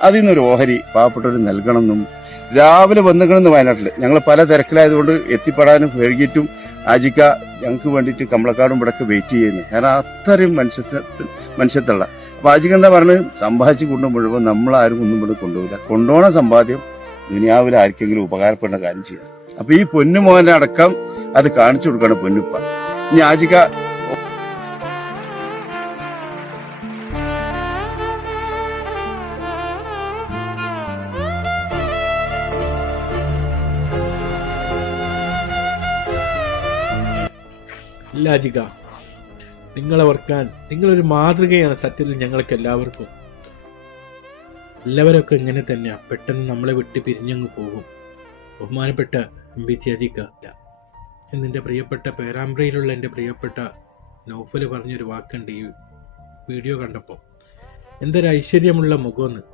അതിൽ നിന്നൊരു ഓഹരി പാവപ്പെട്ടവർ നൽകണമെന്നും രാവിലെ വന്നിക്കണമെന്ന് വയനാട്ടിൽ ഞങ്ങൾ പല തിരക്കിലായതുകൊണ്ട് എത്തിപ്പെടാനും വൈകിട്ടും ആജിക്ക ഞങ്ങൾക്ക് വേണ്ടിയിട്ട് കമ്പളക്കാടും ഇവിടെയൊക്കെ വെയിറ്റ് ചെയ്യുന്നു. കാരണം അത്രയും മനുഷ്യ മനുഷ്യത്തുള്ള അപ്പൊ ആജിക്ക എന്താ പറഞ്ഞ് സമ്പാദിച്ച് കൊണ്ടു മുഴുവൻ നമ്മളാരും ഒന്നും ഇവിടെ കൊണ്ടുപോകില്ല. കൊണ്ടുപോകണ സമ്പാദ്യം ദുനിയാവിൽ ആർക്കെങ്കിലും ഉപകാരപ്പെടുന്ന കാര്യം ചെയ്യാം. അപ്പൊ ഈ പൊന്നുമോനെ അടക്കം അത് കാണിച്ചു കൊടുക്കണം പൊന്നുപ്പ. ഇനി ആജിക്ക ലാജിക നിങ്ങളെ ഓർക്കാൻ നിങ്ങളൊരു മാതൃകയാണ് സത്യത്തിൽ ഞങ്ങൾക്ക് എല്ലാവർക്കും എല്ലാവരൊക്കെ ഇങ്ങനെ തന്നെയാ. പെട്ടെന്ന് നമ്മളെ വിട്ട് പിരിഞ്ഞങ്ങ് പോകും. ബഹുമാനപ്പെട്ട എം പി ത്യാജിക്ക പ്രിയപ്പെട്ട പേരാമ്പ്രയിലുള്ള എന്റെ പ്രിയപ്പെട്ട നോഫൽ പറഞ്ഞൊരു വാക്കുണ്ട് ഈ വീഡിയോ കണ്ടപ്പോൾ എന്തൊരു ഐശ്വര്യമുള്ള മുഖമെന്ന്